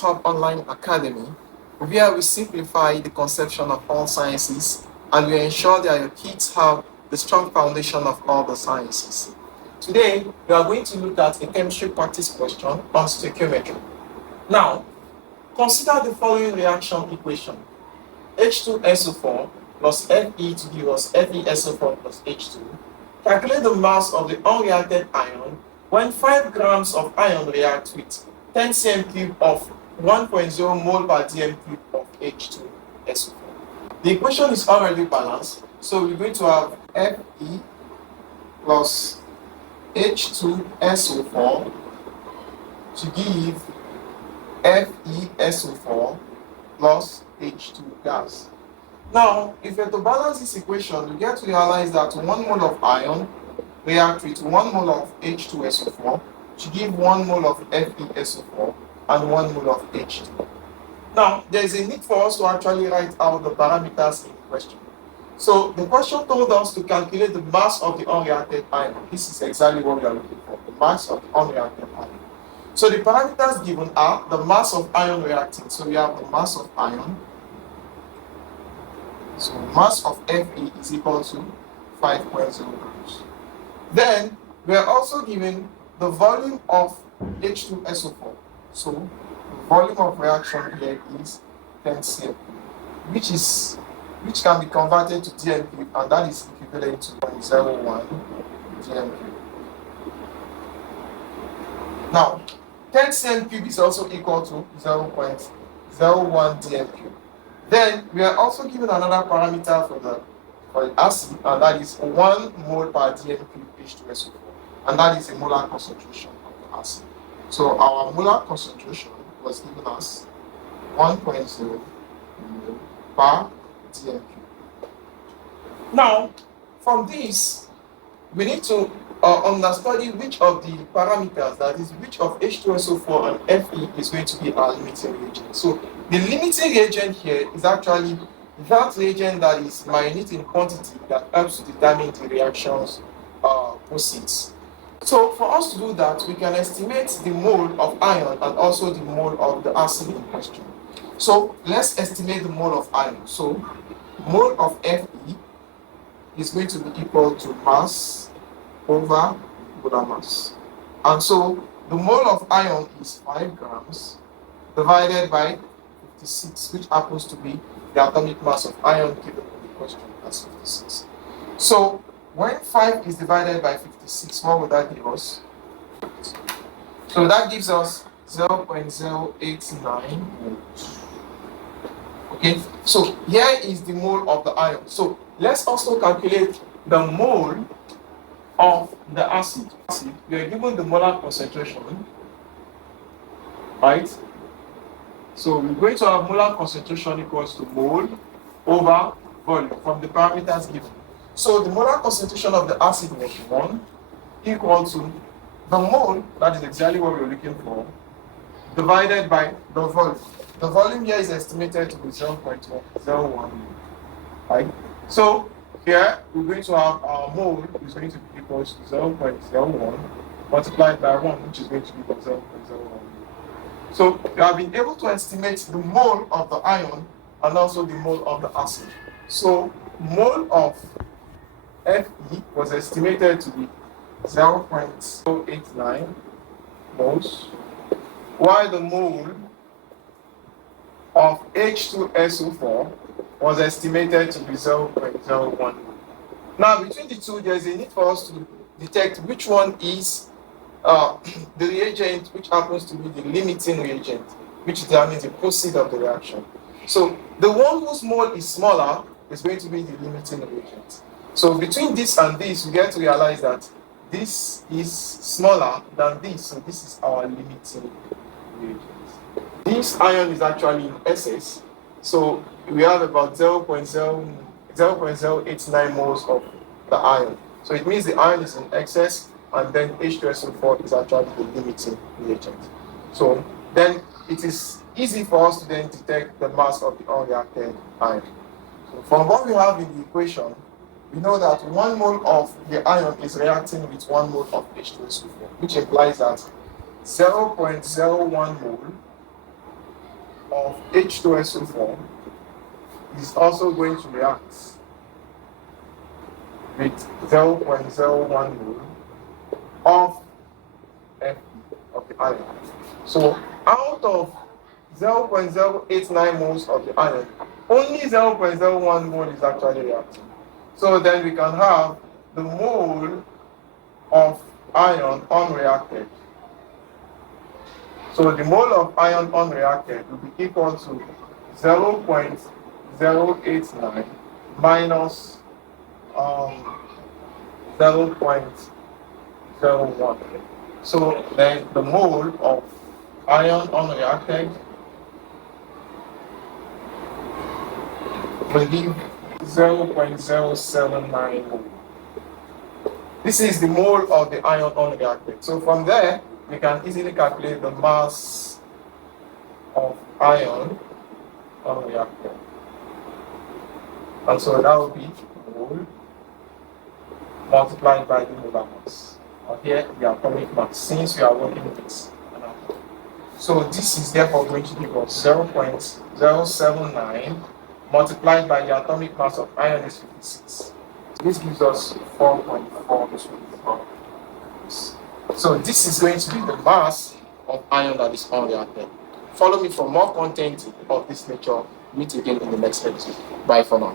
Hub Online Academy, where we simplify the conception of all sciences and we ensure that your kids have the strong foundation of all the sciences. Today, we are going to look at a chemistry practice question on stoichiometry. Now, consider the following reaction equation. H2SO4 plus Fe to give us FeSO4 plus H2. Calculate the mass of the unreacted ion when 5 grams of ion react with 10 cm cube of 1.0 mole per dm cube of H2SO4. The equation is already balanced, so we're going to have Fe plus H2SO4 to give FeSO4 plus H2 gas. Now, if you're to balance this equation, you get to realize that 1 mole of ion react with 1 mole of H2SO4 to give 1 mole of FeSO4 and 1 mole of H2. Now, there is a need for us to actually write out the parameters in the question. So, the question told us to calculate the mass of the unreacted ion. This is exactly what we are looking for, the mass of the unreacted ion. So, the parameters given are the mass of ion reacting. So, we have the mass of ion. So, mass of Fe is equal to 5.0 grams. Then, we are also given the volume of H2SO4. So, the volume of reaction here is 10 cm, which can be converted to dm cube, and that is equivalent to 0.01 dm cube. Now, 10 cm cube is also equal to 0.01 dm cube. Then we are also given another parameter for the acid, and that is 1 mole per dm cube H2SO4, and that is the molar concentration of the acid. So our molar concentration was given as 1.0 mole per dm cube. Now, from this, we need to understudy which of the parameters, that is, which of H2SO4 and Fe is going to be our limiting reagent. So the limiting reagent here is actually that reagent that is minute in quantity that helps to determine the reaction's proceeds. So for us to do that, we can estimate the mole of ion and also the mole of the acid in question. So let's estimate the mole of ion. So mole of Fe is going to be equal to mass over molar mass. And so the mole of ion is 5 grams divided by 56, which happens to be the atomic mass of ion given in the question as 56. So when 5 is divided by 56, what would that give us? So that gives us 0.089 moles. Okay, so here is the mole of the ion. So let's also calculate the mole of the acid. We are given the molar concentration, right? So we're going to have molar concentration equals to mole over volume from the parameters given. So the molar concentration of the acid was 1 equal to the mole, that is exactly what we're looking for, divided by the volume. The volume here is estimated to be 0.01, right? So here we're going to have our mole is going to be equal to 0.01 multiplied by 1, which is going to be 0.01. So we have been able to estimate the mole of the ion and also the mole of the acid. So mole of Fe was estimated to be 0.089 moles, while the mole of H2SO4 was estimated to be 0.01. Now, between the two, there is a need for us to detect which one is the reagent which happens to be the limiting reagent, which determines the proceed of the reaction. So the one whose mole is smaller is going to be the limiting reagent. So between this and this, we get to realize that this is smaller than this, so this is our limiting reagent. This ion is actually in excess, so we have about 0.089 moles of the ion. So it means the ion is in excess, and then H2SO4 is actually the limiting reagent. So then it is easy for us to then detect the mass of the unreacted ion. So from what we have in the equation, we know that 1 mole of the ion is reacting with 1 mole of H2SO4, which implies that 0.01 mole of H2SO4 is also going to react with 0.01 mole of Fe of the ion. So out of 0.089 moles of the ion, only 0.01 mole is actually reacting. So then we can have the mole of ion unreacted. So the mole of ion unreacted will be equal to 0.089 minus 0.01. So then the mole of ion unreacted will give 0.079 mole. This is the mole of the ion unreacted. So from there, we can easily calculate the mass of ion unreacted. And so that will be mole multiplied by the molar mass. Or here, the atomic mass, since we are working with an atom. So this is therefore going to give us 0.079 multiplied by the atomic mass of iron is 56. This gives us 4.424. So this is going to be the mass of iron that is unreacted. Follow me for more content of this lecture. Meet again in the next episode. Bye for now.